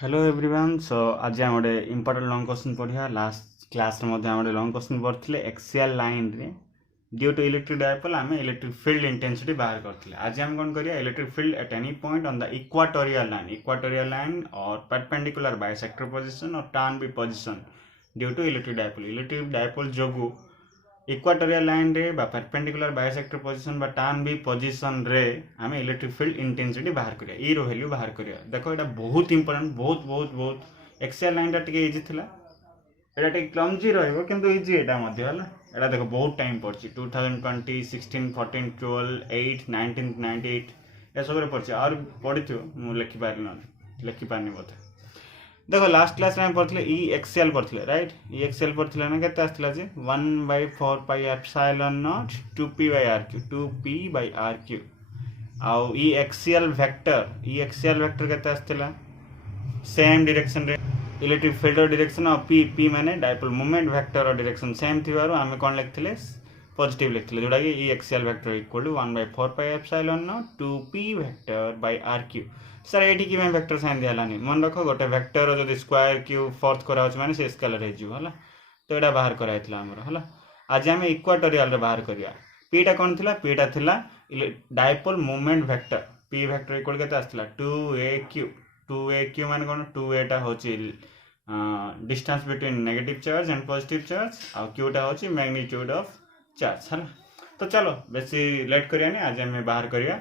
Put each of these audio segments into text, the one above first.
Hello everyone so आज आम गोटे इंपोर्टेंट लॉन्ग क्वेश्चन पढ़िया लास्ट क्लास रे गोटे लॉन्ग क्वेश्चन पढ़ते एक्सियल लाइन रे ड्यू टू इलेक्ट्रिक डायपोल आम इलेक्ट्रिक फील्ड इंटेंसिटी बाहर करते आज आम कौन करिया electric field at any point on the equatorial line और परपेंडिकुलर बाइसेक्टर पोजीशन और turn B position due to electric dipole जोगु इक्वाटोरियल लाइन रे बा परपेंडिकुलर बाइसेक्टर पोजीशन बा टर्न बी पोजीशन रे आम इलेक्ट्रिक फील्ड इंटेंसिटी बाहर करिया ई रो वैल्यू बाहर करिया देखो एटा बहुत इंपोर्टेंट बहुत एक्सियल लाइन टा टिके इजी थिला एटा टिके क्लमजी रहइबो किंतु इजी एटा मध्ये हला एटा देखो बहुत टाइम पड़छि 2020 16 14 12 8 19 98 ए सब रे पड़छि और पढ़िथियो मु लिखि पारनी बोथे देखो लास्ट क्लास में पढ़ते ई एक्सएल पढ़ते राइट ई एक्सएल पढ़ते ना केते आस्थिला जे 1/4 pi epsilon not 2p by rq 2p by rq आउ ई एक्सियल वेक्टर केते आस्थिला सेम डायरेक्शन रे इलेक्ट्रिक फील्ड डायरेक्शन और p माने डायपोल मोमेंट वेक्टर और डायरेक्शन सेम थिबारु आमे कोन लिखथिले पॉजिटिव लिखथिले जोडा कि ई axial vector equal to 1/4 pi epsilon not 2p vector by rq sir ये कि वेक्टर साइन दिलानी मन रख गोटे वेक्टर जो स्क्वायर क्यूब फोर्थ करा माने से स्केलर हो हला तो एटा बाहर कराइतला हमर हला आज हम इक्वाटोरियल रे बाहर करिया पीटा कोन थिला पीटा थिला dipole moment vector p vector equal केते आस्थिला 2aq माने कोन 2a टा होची distance between negative charge and positive charge आ q टा होची मैग्नीट्यूड ऑफ चार्ज हला तो चलो बेसी लेट करिया ने आज हम बाहर करिया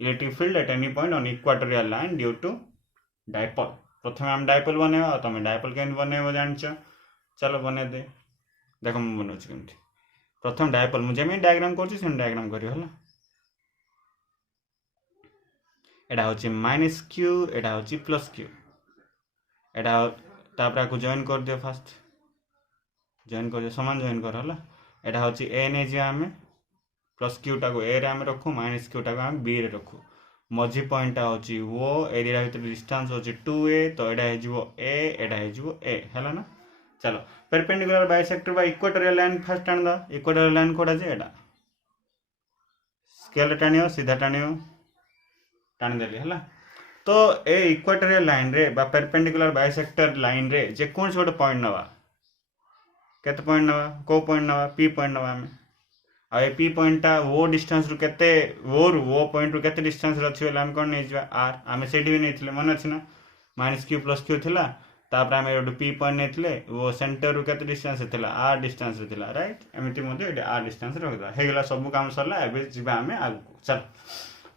electric field at any point on equatorial line due to dipole प्रथम हम डायपोल बनेबा तुम डायपोल केन बनेबो जानछ चलो बने दे देखो हम बनौछ केमति प्रथम डायपोल मुझे मैं डायग्राम करछि सेम डायग्राम करियो हला एडा होछि -q एडा होछि +q एडा तापरा को जॉइन कर दियो फर्स्ट जॉइन कर दियो समान जॉइन कर हला एडा होछि a ने जे हमें प्लस क्यू टा को ए रे हम रखू माइनस क्यू टा को हम बी रे रखू मझी पॉइंट टा होची वो एरिया भीतर डिस्टेंस होची 2a तो एडा हे जिवो a एडा हे जिवो a हैला ना चलो परपेंडिकुलर बाइसेक्टर बा इक्वाटोरियल लाइन फर्स्ट टाण द इक्वाटोरियल लाइन कोडा जे एडा स्केल टाणियो सीधा टाणियो टाण देली हैला तो ए इक्वाटोरियल लाइन रे बा परपेंडिकुलर बाइसेक्टर लाइन रे जे कोन छोट पॉइंट नवा केते पॉइंट नवा को पॉइंट नवा p पॉइंट नवा हम आ पी पॉइंट वो डिस्टेंस रु केते वो पॉइंट रु केते डिस्टेंस रछि हम कोन नै जवा r हम सेडी भी नैथिले मन अछि ना -q +q थिला तापर हम एडु p पॉइंट नैथिले वो सेंटर रु केते डिस्टेंस थिला r डिस्टेंस थिला राइट एमिति मध्ये एडे r डिस्टेंस रखदा हे गेला सब काम सरला एबे जिबा हम आगु चल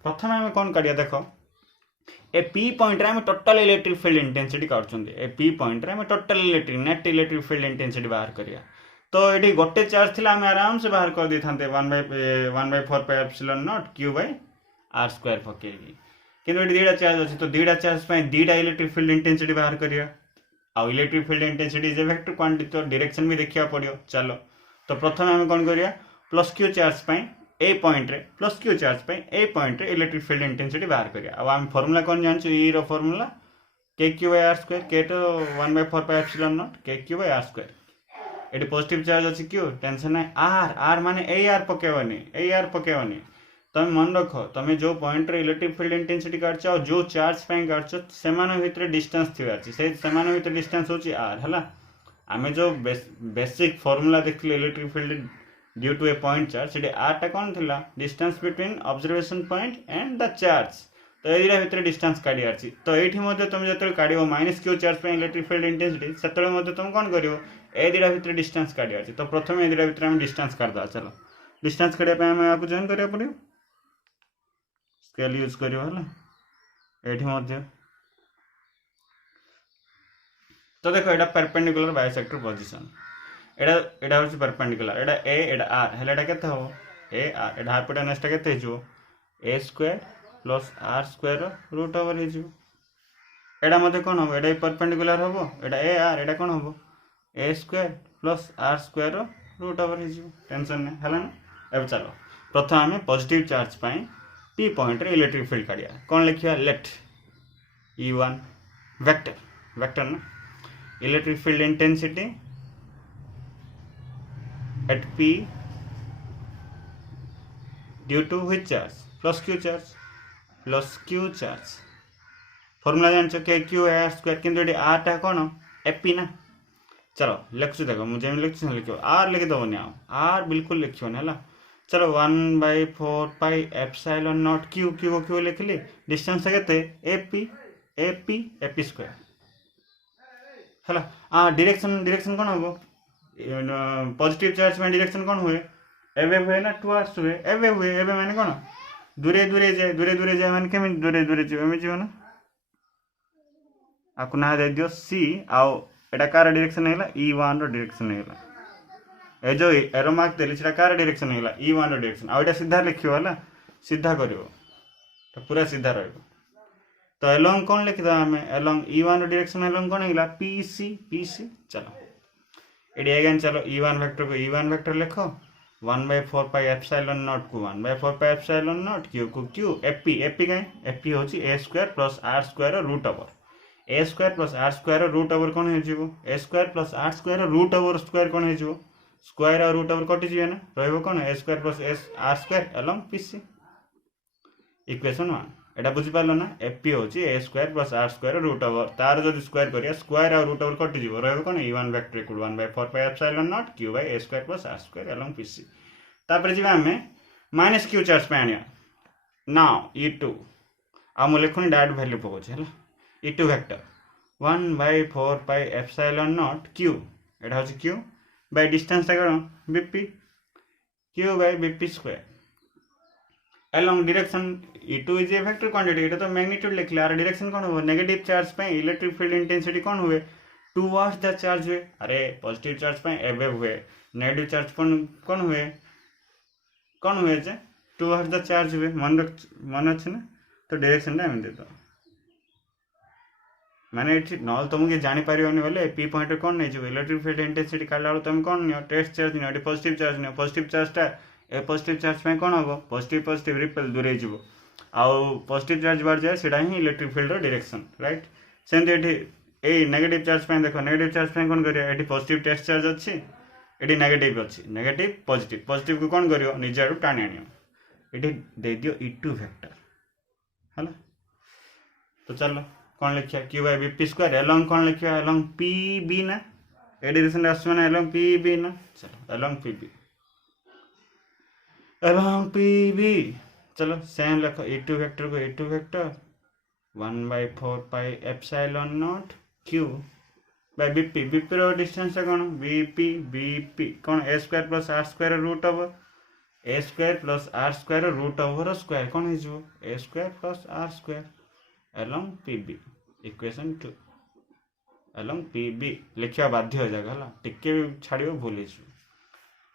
प्रथम हम कोन काडिया देखो ए p पॉइंट रे हम टोटल इलेक्ट्रिक फील्ड इंटेंसिटी काढछुंदी ए p पॉइंट रे हम total net electric field intensity बाहर करिया तो ये गोटे चार्ज थिला हम आराम से बाहर कर दी थांते 1/4 pi epsilon not q by r square पकेगी किंतु ये दीडा चार्ज अछि तो दीडा चार्ज पे दीडा इलेक्ट्रिक फील्ड इंटेंसिटी बाहर करिया आ electric field intensity is a vector quantity तो डायरेक्शन भी देखिया पड़ियो चलो तो प्रथम हम कोन करिया प्लस q चार्ज पे ए पॉइंट रे प्लस q चार्ज पे ए पॉइंट रे इलेक्ट्रिक फील्ड इंटेंसिटी बाहर करिया अब हम फार्मूला कोन जानछु e रो formula kq by r square k तो 1/4 pi epsilon nought kq by r square एटी पॉजिटिव चार्ज अछि क्यों टेंशन नै r माने ar पकेवनी तमे मन रखो तमे जो पॉइंट रे इलेक्ट्रिक फील्ड इंटेंसिटी काटछ जो चार्ज पे काटछ सेमान भीतर डिस्टेंस थिबार छी से सेमान भीतर डिस्टेंस होची r हला आमे जो बेसिक फार्मूला देखले electric field due to a point charge सेडी r टा कोन थिला distance between observation point and the charge तो एरिया भीतर डिस्टेंस काढी आछि तो एठी मध्ये तुम जतरे काढिबो -q चार्ज पे इलेक्ट्रिक फील्ड इंटेंसिटी सेतरे मध्ये तुम कोन करियो ए दिडा भीतर डिस्टेंस काढी आछि तो प्रथम ए दिडा भीतर हम डिस्टेंस काढदा चलो डिस्टेंस काढे पे हम आपको जॉइन करिया पड़ियो स्केल यूज करियो हला एठी मध्ये तो देखो एटा परपेंडिकुलर बाइसेक्टर पोजीशन एटा होछि perpendicular Etah a Etah r हेला एटा केते हो a r एटा हाइपोटेनस टा केते हिजो a square plus r square root over हिजो एटा मध्ये कोन हो एटा परपेंडिकुलर होबो एटा a r एटा कोन होबो a square plus r square root over हिजो टेंशन नै हला ना अब चलो प्रथम हम पॉजिटिव चार्ज पई p पॉइंट रे इलेक्ट्रिक फील्ड काढिया कोन लिखिया लेट e1 वेक्टर ना electric field intensity at p due to which charge plus q charge formula जानछ के क्यू आर स्क्वायर किंतु एटी आर टा कोन एपी ना। चलो लिखछु देखो मुझे लिखछु लिखो आर लिख दबनी आर बिल्कुल लिखियोनी है। चलो 1/4 एप्सिलॉन नॉट क्यू क्यू को क्यू लिखली डिस्टेंस केते एपी एपी एपी स्क्वायर है। डायरेक्शन डायरेक्शन कौन हम पॉजिटिव चार्ज में डायरेक्शन कौन हुए एवे हुए ना टुवर्ड्स हुए एवे हुए एवे माने कौन दूरे दूरे जाए माने केमी दूरे दूरे जीव एमे जीव ना आपको ना दे दियो सी आउ एटा कार डायरेक्शन हैला E1 रो डायरेक्शन हैला ए जो एरो मार्क देली सेटा कार डायरेक्शन हैला E1 रो डायरेक्शन आ एटा सीधा लिखियो होला सीधा करियो तो पूरा सीधा रहइबो। तो एलोंग कौन लिख दा हमें एलोंग E1 रो डायरेक्शन एलोंग कौन हैला PC PC। चलो एडी अगेन चलो E1 वेक्टर को E1 वेक्टर लिखो 1/4 एप्सिलॉन नॉट को 1/4 एप्सिलॉन नॉट क्यू को क्यू एपी एपी का एपी होची a square plus r square root over a square plus r square root over कोन हे जीवो a square plus r square root over square कोन हे जीवो स्क्वायर और रूट ओवर कटि जीवे ना रहइबो कोन a square plus r square along pc equation 1 एटा बुझि पालो ना एपी होची a square plus r square root over तार जदि स्क्वायर करिया स्क्वायर और रूट ओवर कटि जीवो रहइबो कोन E1 vector equal 1/4 epsilon not q by a square plus r square along pc। तापर जीवा हमें माइनस q चार्ज पे आनिया नाउ E2 आ मु लिखुनी डायरेक्ट वैल्यू पकोछ हैला E2 vector 1/4 epsilon not q एटा होची q बाय डिस्टेंस ता कोन bp q by bp square along direction E2 is a vector quantity एटा तो मैग्नीट्यूड लिखले आर डायरेक्शन कोन हो नेगेटिव चार्ज पे इलेक्ट्रिक फील्ड इंटेंसिटी कोन हुए टुवर्ड्स द चार्ज हुए अरे पॉजिटिव चार्ज पे अवे हुए नेगेटिव चार्ज कोन हुए जे टुवर्ड्स द चार्ज हुए मन अछि ना। तो डायरेक्शन टा हम दे दो माने एठी नॉल तुमके जानि परियोनी बोले पी पॉइंट कोन नै जो इलेक्ट्रिक फील्ड इंटेंसिटी काढला तुम कोन नियो टेस्ट चार्ज नियो पॉजिटिव चार्ज नियो पॉजिटिव चार्ज टा ए पॉजिटिव चार्ज पे कोन हो पॉजिटिव पॉजिटिव रिपेल दूरे जीवो आउ पॉजिटिव चार्ज बार जाए सेटा ही इलेक्ट्रिक फील्ड रो डायरेक्शन राइट सेंत एठी ए नेगेटिव चार्ज पे देखो नेगेटिव चार्ज पे कोन करिया एठी पॉजिटिव टेस्ट चार्ज अछि एठी नेगेटिव अछि नेगेटिव पॉजिटिव को कोन करियो निजारु टाणी आनियो एठी दे दियो E2 वेक्टर हैला। तो चलो कौन लिखिया q by bp square along कौन लिखिया एलोंग pb ना ए डायरेक्शन आसो ना एलोंग pb ना। चलो एलोंग pb चलो सेम लिखो E2 वेक्टर को E2 vector 1/4 epsilon not q by bp bp रो डिस्टेंस कोन bp कोन a square plus r square root over a square plus r square root over square कोन हे जो a square plus r square along pb equation 2 along pb लिखिया बाध्य हो जाएगा हला टिके छाडियो भूली छु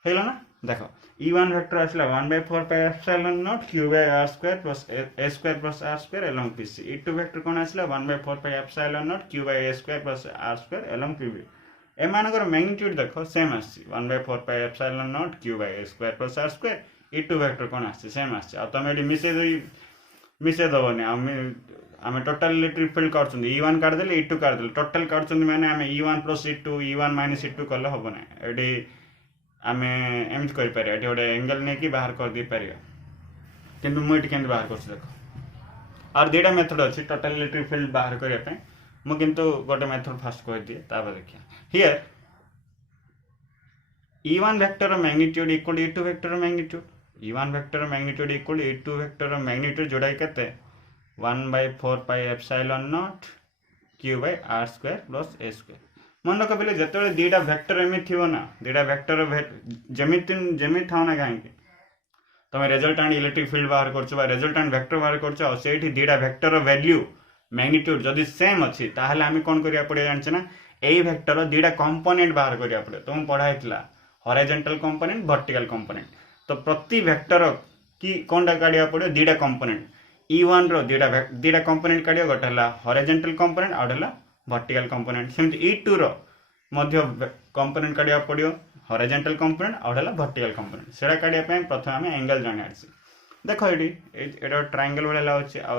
हेला ना। देखो E1 वेक्टर आसला 1/4 epsilon not q by r square plus a square plus r square along pc E2 vector कोन आसला 1/4 epsilon not q by a square plus r square along pb ए मानकर मैग्नीट्यूड देखो सेम आसी 1/4 epsilon not q by a square plus r square E2 vector कोन आसी same आसी आ तमे एडी मिसे दबने आमे टोटल इलेक्ट्रिक फील्ड काढछन E1 काढ देले E2 काढ देले टोटल काढछन माने आमे E1 plus E2 E1 minus E2 करले होबने एडी आमे एमित करि पारे एडी ओडे एंगल ने की बाहर कर दी पारियो किंतु मु एटी केन बाहर करछ देखो और देटा मेथड अछि टोटल इलेक्ट्रिक फील्ड बाहर करिया पे मु किंतु गोटे मेथड फास्ट कर दिए ताबा देखिया here E1 vector magnitude equal E2 vector magnitude E1 vector magnitude equal E2 vector magnitude जोड़ा केते 1/4 epsilon not q by r square plus a square मन रख पहले जतले दीटा वेक्टर एमि थिवो ना दीटा वेक्टर जेमि थाउ ना काहे कि तमे रिजल्टेंट इलेक्ट्रिक फील्ड बाहर करछ बा रिजल्टेंट वेक्टर बाहर करछ आ सेठी दीटा वेक्टर वैल्यू मैग्नीट्यूड जदी सेम अछि ताहले आमी कोन करिया पड़े जानछ ना एई वेक्टर दीटा कंपोनेंट बाहर करिया पड़े तुम पढाइतला हॉरिजॉन्टल कंपोनेंट वर्टिकल कंपोनेंट तो प्रति वेक्टर की कोनटा काढिया पड़े दीटा कंपोनेंट E1 रो दीटा कंपोनेंट काढिया गोटेला हॉरिजॉन्टल कंपोनेंट आउडला वर्टिकल कंपोनेंट सेमति E2 रो मध्य कंपोनेंट काढिया पड़ियो हॉरिजॉन्टल कंपोनेंट आउडला वर्टिकल कंपोनेंट सेडा काढिया पे प्रथम हमें एंगल जानि आछि देखो एडी एडा ट्रायंगल वाला लाउछि आ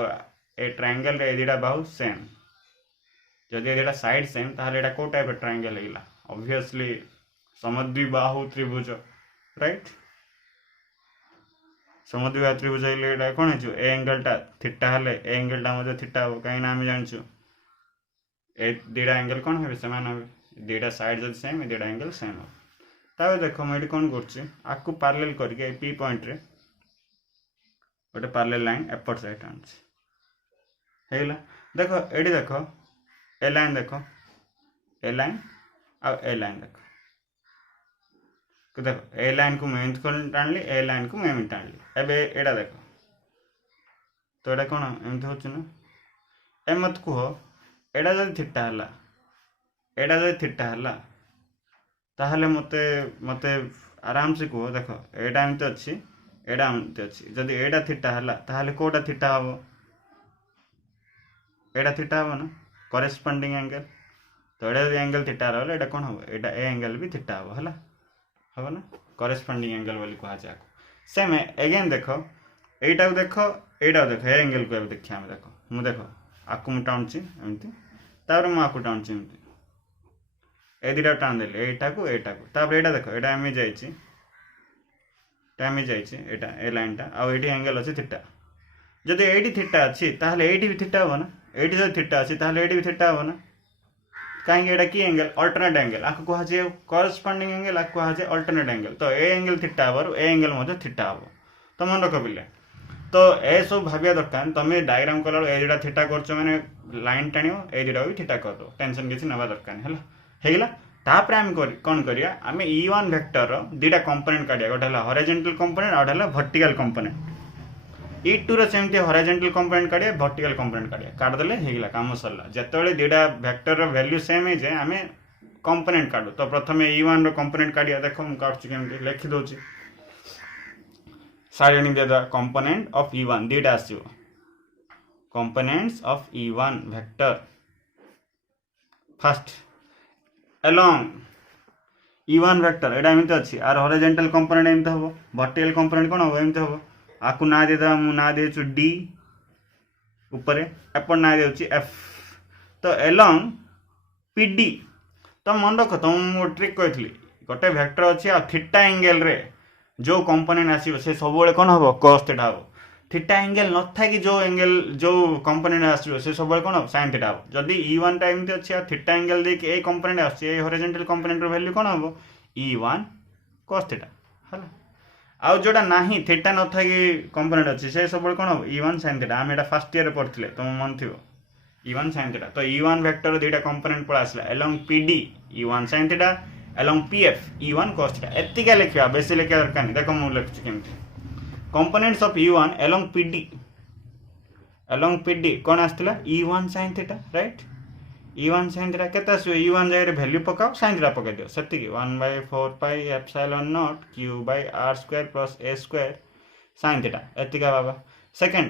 ए ट्रायंगल रे दीटा बाहु सेम जदि एडा साइड सेम ताहले एडा को टाइप ट्रायंगल हेला ऑब्वियसली समद्वि बाहु त्रिभुज राइट समद्विबाहु त्रिभुज एटा कौन हो ए एंगलटा थीटा हेले ए एंगलटा मध्य थीटा हो कहीं आम जानचु ए दीटा एंगल कौन हे समान हे दीटा साइड जब सेम दीटा एंगल सेम हो तावे देखो मुझे कौन करकु पार्लेल करके पी पॉइंट रे गोटे पार्लेल लाइन एपट साइड आनुला देख ये देख ए लाइन देख ए लाइन आ ए लाइन देख ए लाइन को मैं टाणी ए लाइन को मैं टाणी एबे एटा देख तो ये कौन एमती हो ए मत कह एटा जब थीटा है एटा जब थीटा है ताहले मते मते आराम से कह देख एटा एमती अच्छी एटा एमती अच्छी जदि एटा थीटा है ताहले कोटा थीटा हम एटा थीटा हम ना करेस्पॉन्डिंग एंगल तो एटा एंगल थीटा रहा एटा कौन हम एटा ए एंगल भी थीटा हम है हम ना करेस्पॉन्डिंग एंगल बोली कहुए सेम एगेन देख एटा देख एटा देख ए एंगल को देखिए आम देख मु देख आपको मुझे टाणुची एमती मुझे आपको टाणुची एमती ए दुटा टाण देली एटा को एटा देख एटा एम जाइए ए लाइनटा आईटी एंगल अच्छे थीटा जदि ये थीटा अच्छी ताहले एटी भी थीटा हम ना ये जब थीटा अच्छी ताहले एटी भी थीटा हम ना कहीं एटा की एंगल अल्टरनेट एंगल आपको कहुए करस्पॉन्डिंग एंगल आपको कहुए अल्टरनेट एंगल तो ए एंगल थीटा हबार ए एंगल मध्य थीटा हम तो मन रख पिले तो ए सब भाविया दरकार तुम डायग्राम कला ए दुटा थीटा कर मैंने लाइन टाण ए दुटा भी थीटा कर दो टेंशन किसी ना दरकार है तापर आम कौन करिया आम E1 वेक्टर दुटा कंपोनेंट काढ़िया गोटे हॉरिजॉन्टल कंपोनेंट आ गोटे वर्टिकल कंपोनेंट E2 रो सेमती हॉरिजॉन्टल कंपोनेंट काढ़िया वर्टिकल कंपोनेंट काढ़िया काढ़देले होगा काम सरला जिते दुटा वेक्टर वैल्यू सेम हो जाए आम कंपोनेंट काढ़ू तो प्रथम E1 रो कंपोनेंट काढ़िया देख मुझे काटुची लिखि दौची साइड देदा कंपोनेंट ऑफ E1 दुटा आसो components of E1 vector first along E1 vector एटा एमती अच्छी आर हॉरिजॉन्टल कंपोनेंट एमती हम वर्टिकल कंपोनेंट कौन हम एमती हम आपको ना देदा मु ना देछु डी ऊपर एपट ना देउची एफ तो along PD तो मन रख तुम ट्रिक कही गोटे वेक्टर अच्छी आ थीटा एंगल रे जो कंपोनेंट आसीबो से सब कौन हम cos थीटा हम थीटा एंगल न था कि जो एंगल जो कंपोनेंट आसो से सब कौन हम sin थीटा हम जदि E1 टा एमती अच्छी आ थीटा एंगल देके ए कंपोनेंट आछे ए हॉरिजॉन्टल कंपोनेंट रो वैल्यू कौन हम E1 cos थीटा हला आउ जोटा नाही थीटा न था कि कंपोनेंट अच्छी से सब कौन हम E1 sin थीटा हम एटा फर्स्ट ईयर पढ़थिले तुम मन थिबो E1 sin थीटा तो E1 वेक्टर दुटा कंपोनेंट पळ आसला along PD E1 sin theta along PF E1 cos theta एतिका लिखिया बेसी लिखिया दरकार नहीं देखो मु लिखछि केमती components of E1 along PD कौन आसला E1 sin theta right E1 sin theta केते आसो E1 जाय रे वैल्यू पकाओ sin थीटा पका दियो सेति 1/4 pi epsilon not q by r square plus a square sin theta एतिका बाबा सेकंड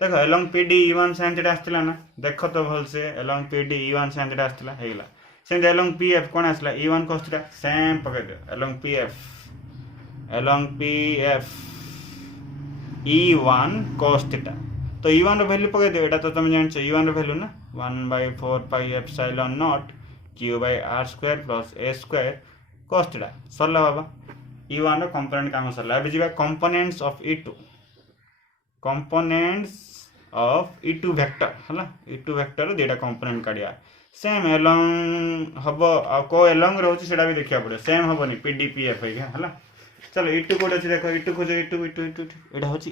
देखो along PD E1 sin theta आसला ना देखो तो भल से along PD E1 sin theta आसला हेगला सेंड along PF कौन आसला E1 cos थीटा सेम पका दियो along PF E1 cos theta तो E1 रो वैल्यू पका दियो एटा तो तुम जानछो E1 रो वैल्यू ना 1/4 pi epsilon not q by r square plus a square cos theta सरला बाबा E1 रो कंपोनेंट काम सरला अब जिबा कंपोनेंट्स ऑफ E2 वेक्टर हला E2 वेक्टर दुटा कंपोनेंट काढिया सेम along हबो आ को along रहउची सेटा भी देखिया पड़े सेम हबोनी PDPF है हला चलो E2 कोड अछि देखो E2 खोजो E2 एटा होची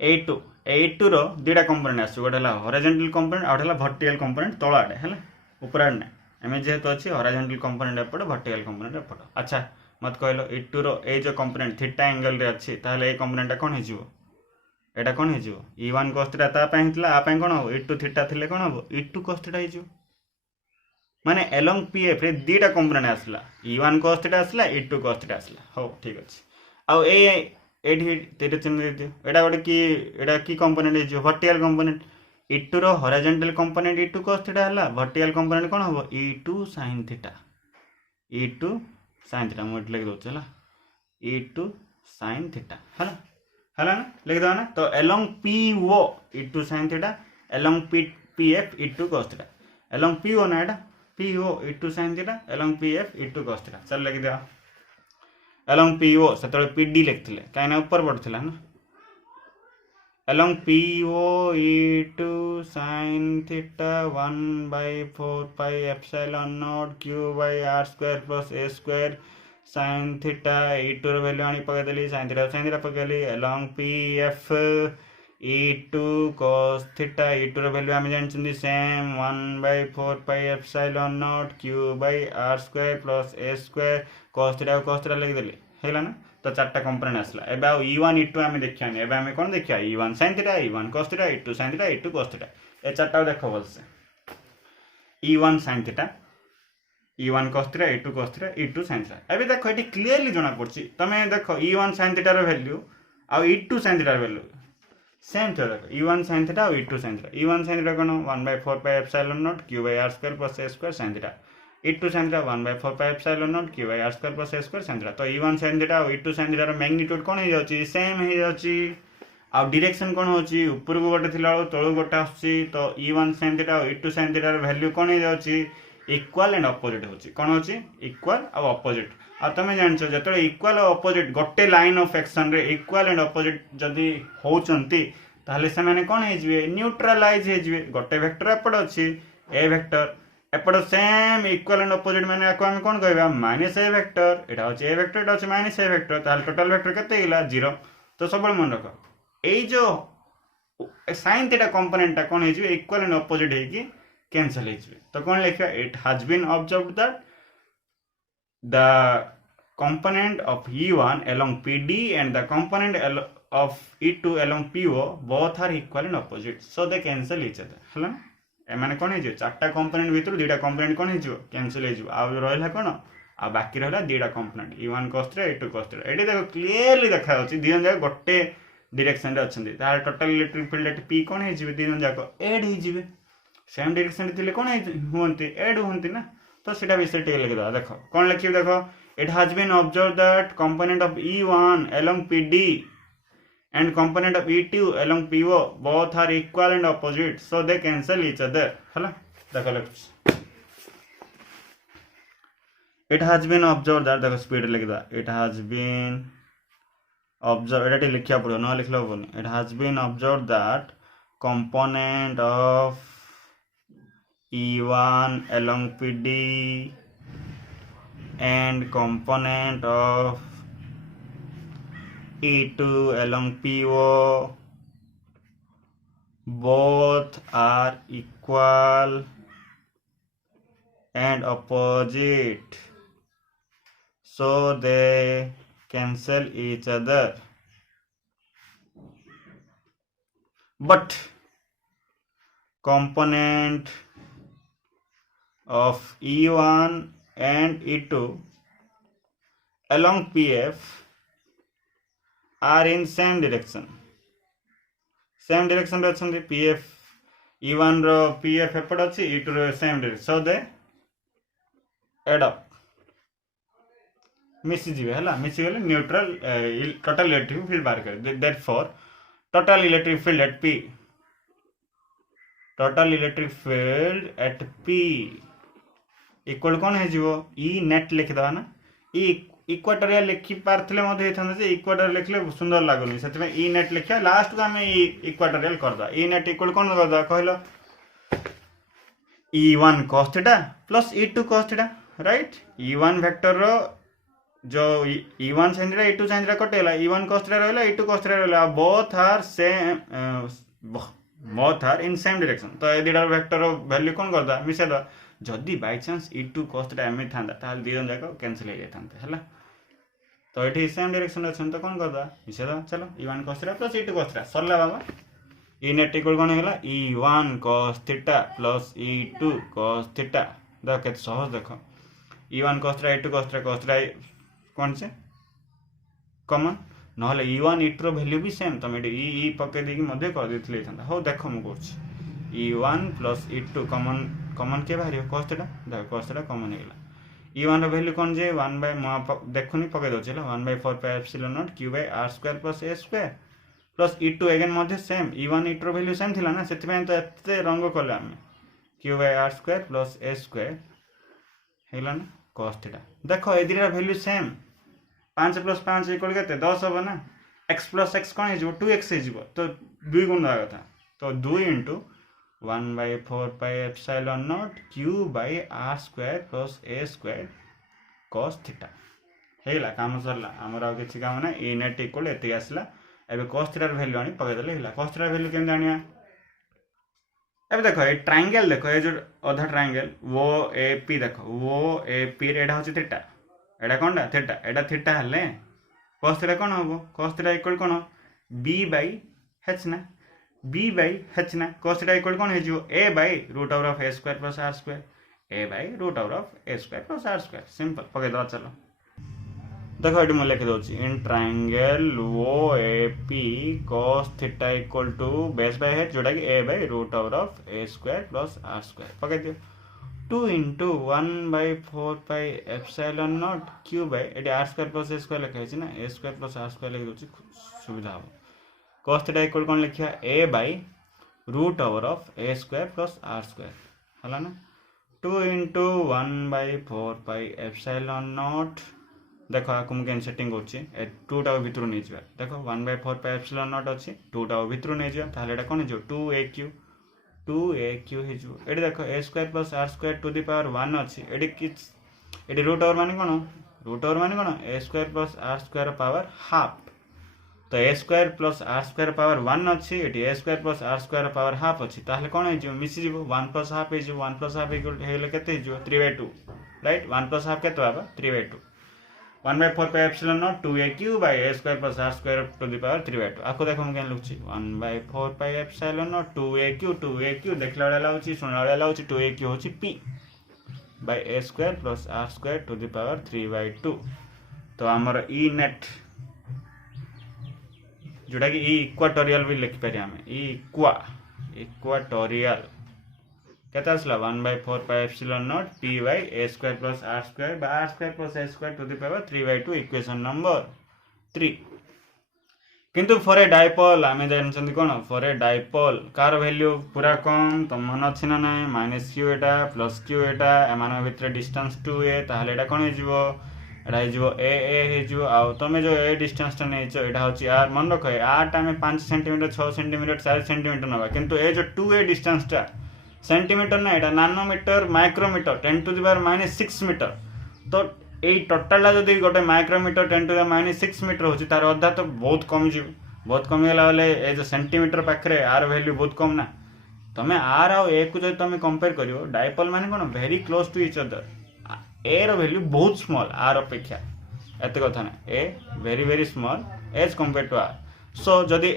E2 रो दुटा कंपोनेंट आसो गोटे हला हॉरिजॉन्टल कंपोनेंट आ हला वर्टिकल कंपोनेंट तळ आडे हला ऊपर आडे एमे जेहेतु अछि हॉरिजॉन्टल कंपोनेंट एपड वर्टिकल कंपोनेंट एपड अच्छा मत कहलो E2 रो ए जो कंपोनेंट थीटा एंगल रे अछि ताहले ए कंपोनेंट कोन हे जिवो एटा कोन हे जिवो E1 cos थीटा ता पय हितला आ पय कोन हो E2 थीटा थिले कोन हो E2 cos थीटा हे जिवो माने along PF रे दुटा कंपोनेंट आसला E1 cos थीटा आसला E2 cos थीटा आसला हो ठीक अछि आ एठी तेरे चिन्ह दे दियो एटा की कंपोनेंट हे जो वर्टिकल कंपोनेंट E2 रो horizontal component E2 cos theta हला वर्टिकल कंपोनेंट कोन हो E2 sin थीटा मु लिख दो चला E2 sin थीटा हला हला ना लिख दो ना तो along PO E2 sin theta along PF E2 cos theta along PO ना एटा PO E2 sin theta along PF E2 cos theta चल लिख दिया along PO ସେତେବେଳେ PD ଲେଖିଥିଲେ କାହିଁକି ନା ଉପରେ ପଡୁଥିଲା ନା along PO E2 sin theta 1 by 4 pi epsilon naught q by r square plus a square sin theta E2 ର value ଆଣି ପକେଇଦେଲି sin theta ପକେଇଲି along PF E2 cos theta E2 ର value ଆମେ ଜାଣିଛନ୍ତି same 1 by 4 pi epsilon naught q by r square plus a square cos theta ଲେଖିଦେଲି ହେଲା ନା तो चार्टा कंपोनेंट आसला एबे आ E1 E2 आमे देखियानी एबे आमे कोन देखिया E1 sin theta E1 cos theta E2 sin theta E2 cos theta ए चार्टा देखो बोलसे E1 sin theta E1 cos theta E2 cos theta E2 sin theta एबे देखो एटी क्लियरली जणा पड़छि तमे देखो E1 sin थीटा रो वैल्यू आ E2 sin थीटा रो वैल्यू सेम थे देखो E1 sin थीटा और E2 sin theta E1 sin theta कोन 1/4 pi epsilon naught q by r square plus a square sin theta E2 sin theta 1/4 pi epsilon naught q by r square plus a square sin theta तो E1 sin theta और E2 sin theta रो magnitude कोन हे जाउची same हे जाउची आ direction कोन होची ऊपर को गोटे थिला तळु गोटे आछी तो E1 sin theta और E2 sin theta रो वैल्यू कोन हे जाउची इक्वल एंड ऑपोजिट होची कोन होची इक्वल और ऑपोजिट आ तमे जानछो जतले इक्वल और ऑपोजिट गोटे लाइन ऑफ एक्शन रे इक्वल एंड ऑपोजिट जदी होचंती ताहले से माने कोन हे जिवे न्यूट्रलाइज हे जिवे गोटे वेक्टर एपड अछि ए वेक्टर एपट सेम इक्वल एंड ऑपोजिट माने आको हम कोन कहबा माइनस ए वेक्टर एटा होचे ए वेक्टर एटा होचे माइनस ए वेक्टर ताल टोटल वेक्टर केते हिला 0 तो सबल मन रखो एई जो sin थीटा कंपोनेंट ता कोन हेजिवे इक्वल एंड ऑपोजिट हेकी कैंसिल हेजिवे तो कोन लिखा it has been observed that the component of E1 along PD and the component of E2 along PO both are equal and opposite so they cancel each other हला एमाने कोन हे जे चारटा component भीतर दुटा component कोन हे जो कैंसिल हे जो आ रहला कोन आ बाकी रहला दुटा component E1 cos theta E2 cos theta eighty देखो क्लियरली देखा होची दियन जाक गोटे डायरेक्शन रे अछंती तार total electric field at P कोन हे जिवे दियन जाक ऐड हे जिवे सेम डायरेक्शन रे थिले कोन हे होंती ऐड होंती ना तो सेटा विषय टे लिख दो देखो कोन लिखि देखो it has been observed that component of E1 along PD and component of E2 along PO both are equal and opposite so they cancel each other hala देखो let's it has been observed that देखो speed लिख दा it has been observed एटा लिखिया पड़ो न लिखलो बनी it has been observed that component of E1 along PD and component of E2 along PO both are equal and opposite so they cancel each other but component of E1 and E2 along PF are in same direction रे अछंती PF E1 रो PF एपड अछि E2 रो same direction so they add up मिसी जिवे हला मिसी गेले neutral total electric field बाहर कर therefore total electric field at P equal कोन हे जिवो E नेट लिख दवा ना E इक्वाटोरियल लिखि पारथिले मध्ये हेथन जे इक्वाटोरियल लिखले सुंदर लागुनी सेतमे E नेट लिखिया लास्ट को हमें इक्वाटोरियल कर दा E नेट इक्वल कोन कर दा कहलो E1 cos theta plus E2 cos theta right E1 vector रो जो E1 sin theta E2 sin theta कटेला E1 cos थीटा रहला E2 cos थीटा रहला both are in same direction तो ए दिडा वेक्टर रो वैल्यू कोन कर दा मिसे दा जदी by chance E2 cos theta एमे थांदा ताल दियन जाको कैंसिल हे जाथांते हला तो ये सेम डायरेक्शन अच्छे तो कौन करदा मिसे दा चलो E1 cos theta plus E2 cos theta सरला बाबा E नेट इक्वल कोन हेला E1 cos theta plus E2 cos theta देख केते सहज देखो E1 cos theta E2 cos theta कोन से कॉमन नहले E1 E2 रो वैल्यू भी सेम तमे ई पके देकी मध्ये कर देथिले थांदा हो देखो मु कहूची E1 plus E2 कॉमन के बाहर cos थीटा देखो cos थीटा कॉमन हेला E1 रो वैल्यू कोन जे 1 by देखुनी पके दो चलो 1/4 pi epsilon naught q by r square plus a square plus E2 again मध्ये सेम E1 E2 रो वैल्यू सेम थिला ना सेति तो एते रंग कले हम q by r square plus a square हेला ना cos थीटा देखो ए दिरा वैल्यू सेम 5 + 5 = केते 10 हम ना x + x कौन हो 2x हो तो 2 गुण दवा कथा तो 2 × 1/4πε0 q/r² + a² cos θ हेला काम सरला हमर आ किछि काम ना e net = एति आसला एबे cos θ र वैल्यू आनी पके देले हेला cos θ र वैल्यू केम जानिया एबे देखो ए ट्रायंगल देखो ए जो आधा ट्रायंगल वो AP देखो वो AP रे एडा होछि थीटा एडा कोनडा थीटा एडा थीटा हले cos θ कोन होबो cos θ = कोन b/h ना b/h ना cos θ = कोन हे जिवो a/√a² + r² a/√a² + r² simple पके दो चलो देखो ये लिखि दूसरी इन ट्रायंगल वो AP cos θ = base bye head जोटा कि a/√a² + r² पके दियो 2 × 1/4πε0 q/ एटी r² + a² लिखा है ना a² + r² लिखि दूसरी सुविधा हो cos θ = कोन लिखिया a/√a² + r² हला ना 2 × 1/4πε0 देखो आपको मुझे सेटिंग करछि 2 टा भितर नै जिबा देखो 1/4πε0 अछि 2 टा भितर नै जिबा ताले एटा कोन जो 2aq हे जो एडी देखो a² + r² to the power 1 अछि एडी किछ एडी रूट ओवर माने कोन a² + r² पावर हाफ तो a² + r² पावर 1 अछि AD a² + r² power half अछि ताले कोन हे जो मिसि जिवो 1 + हाफ हे जो 1 + हाफ हेले केते हे जो 3/2 राइट 1 + हाफ केते बाबा 3/2 1/4πε0 2aq/a² + r² to the power 3/2 आको देखो हम केन लुछि 1/4πε0 2aq देखला वाला लाउछि सुनला वाला लाउछि 2aq होछि p/a² + r² to the power 3/2 तो हमर e net जोटा कि e इक्वाटोरियल भी लिख पारे हम e इक्वाटोरियल केता आसला 1/4πε0 p/a² + r² बा r² + a² to the power 3/2 equation number 3 किंतु फॉर ए डाइपोल आमे जानछन कोन फॉर ए डाइपोल कार वैल्यू पूरा कम तो मन अछि ना नै -q एटा +q एटा एमान भितर डिस्टेंस 2a ताहले एटा कोन हे जिवो एटा हे जिवो a हे जिवो आ तमे जो a डिस्टेंस टा नै छ एटा होछि r मन रखो r टा में 5 सेंटीमीटर 6 सेंटीमीटर 4 सेंटीमीटर नबा किंतु ए जो 2a डिस्टेंस टा सेंटीमीटर ना एटा nanometre micrometre 10 to the power -6 metre तो ए टोटल जदि गोटे micrometre 10 to the power -6 metre होछि तार अधा तो बहुत कम जी बहुत कम गेला वाले ए जो सेंटीमीटर पाखरे आर वैल्यू बहुत कम ना तमे आर आ ए को जदि तमे कंपेयर करियो डाइपोल माने कोन very close to each other a रो वैल्यू बहुत स्मॉल आर अपेक्षा एते कथा ना a very small as compare to r so जदि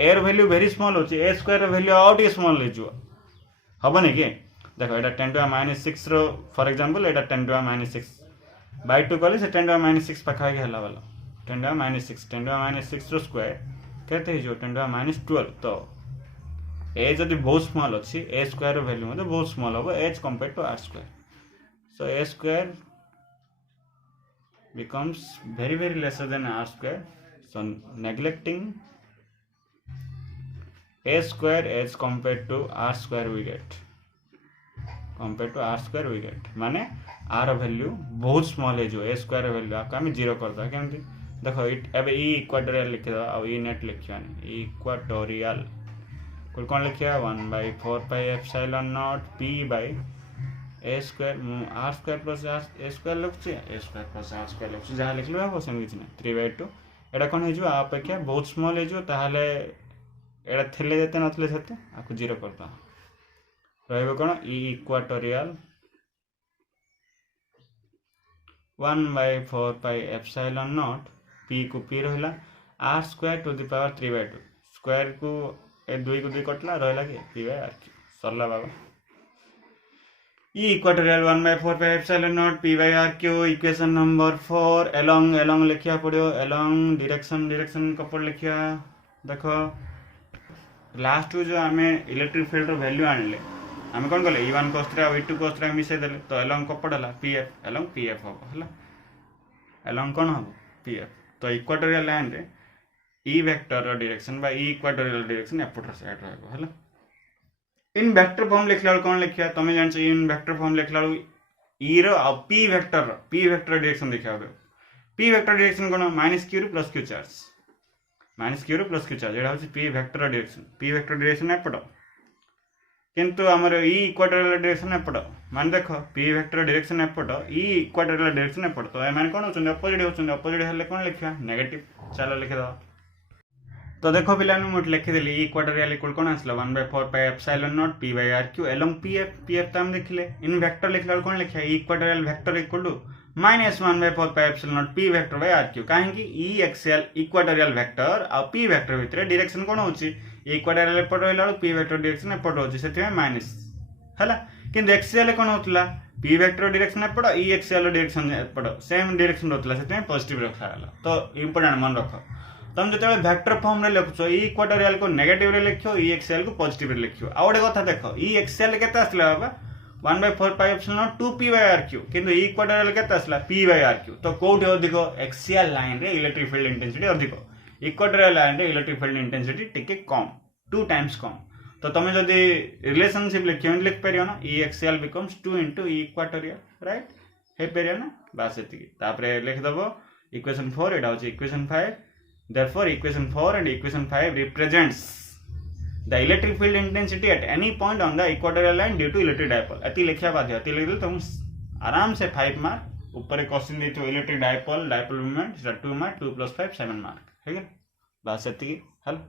ए रो वैल्यू वेरी स्मॉल होछि ए स्क्वायर रो वैल्यू आउट स्मॉल ले जो हबनी कि देखो एटा 10 टू द -6 रो फॉर एग्जांपल एटा 10 टू द -6 बाय 2 कले से 10 टू द -6 पाखा के हला वाला 10 टू द -6 10 टू द -6 रो स्क्वायर केते हे जो 10 टू द -12 तो ए जदि बहुत स्मॉल अछि ए स्क्वायर रो वैल्यू मतलब बहुत स्मॉल होबो as compare to r square so a square becomes very lesser than r square so neglecting a square as compared to r square we get माने r value बहुत small है जो a square value आपको हम 0 कर दो केमती देखो एबे e इक्वाटोरियल लिख दो आ e नेट लिखिया e इक्वाटोरियल कोन लिखिया 1/4πε0 p/a² r² + a² लिखछि a² + r² लिखछि जहा लिखलो है सेम किछ नै 3/2 एडा कोन हे जो अपेक्षा बहुत स्मॉल हे जो ताहाले एडा थेले देते नथले सेते आकु 0 करता रहबो कोन e इक्वाटोरियल 1/4πε0 p को p रहला r² to the power 3/2 square को ए 2 को 2 कटला रहला के p/r सरला बाबा e equatorial 1/4πε0 p/r equation number 4 along लिखिया पड़ियो along डायरेक्शन कपड़ लिखिया देखो लास्ट जो हमें इलेक्ट्रिक फील्ड रो वैल्यू आनले हमें कोन कहले e1 cos θ e2 cos θ मिसे देले तो along कपड़ हला pf along pf हो हला along कोन हो pf तो इक्वाटोरियल लाइन रे e वेक्टर रो डायरेक्शन बा e इक्वाटोरियल डायरेक्शन एपोटर साइड रहबो हला इन वेक्टर फॉर्म लिखला कोन लिखिया तमे जानछ इन वेक्टर फॉर्म लिखला e रो आ p वेक्टर डायरेक्शन दिखाबे पी वेक्टर डायरेक्शन कोन minus q plus q charge minus q plus q charge एटा होची पी वेक्टर डायरेक्शन एपट किंतु आमर ई इक्वाटोरियल डायरेक्शन एपट मान देख पी वेक्टर डायरेक्शन एपट ई इक्वाटोरियल डायरेक्शन एपट तो एम कौन होचंदी अपोजिट हेल्ले कौन लिखा नेगेटिव चलो लिखिद तो देखो पिला मुझे लिखिदेली इक्वाटोरियल इक्वल कौन आसला 1/4 pi epsilon naught p by r q along p f तो हम देखिले इन वेक्टर लिखला कौन लिखा equatorial vector equal to -1/4 pi epsilon naught p vector by r q कहीं ई एक्सियल इक्वाटोरियल वेक्टर आ पी वेक्टर भितर डायरेक्शन कौन होची इक्वाटोरियल एपट रहा पी वेक्टर डायरेक्शन एपट होची से माइनस है किंतु एक्सियल कौन होता पी वेक्टर डायरेक्शन एपट ई एक्सियल डायरेक्शन एपट सेम डायरेक्शन होता से पॉजिटिव रखागला तो इम्पोर्टेंट मन रख तुम जो वेक्टर फॉर्म रे लिखुच ई इक्वाटोरियल को नेगेटिव रे लिखो ई एक्सियल को पॉजिटिव रे लिखो आ गोटे कथा देख ई एक्सियल केते आसला बाबा 1/4 pi epsilon not 2p by r q किंतु ई इक्वाटोरियल केते आसला p बाय आर क्यू तो कोठी अधिक एक्सियल लाइन रे इलेक्ट्रिक फील्ड इंटेंसिटी अधिक इक्वाटोरियल लाइन रे इलेक्ट्रिक फील्ड इंटेंसिटी टिके कम 2 टाइम्स कम तो तुम जदि रिलेशनशिप लिखियो लिख परियो ना ई एक्सियल बिकम्स 2 into ई इक्वाटोरियल राइट हे परियो ना बस एतिकी तापरे लिख दबो इक्वेशन 4 एटा होची equation 5 therefore equation 4 and equation 5 represents the electric field intensity at any point on the equatorial line due to electric dipole अति लिखिया बाध्य अति लिख दे तुम आराम से 5 मार्क ऊपर क्वेश्चन देतो electric dipole moment 2 mark 2 + 5 7 mark ठीक है बस एतिकी हल।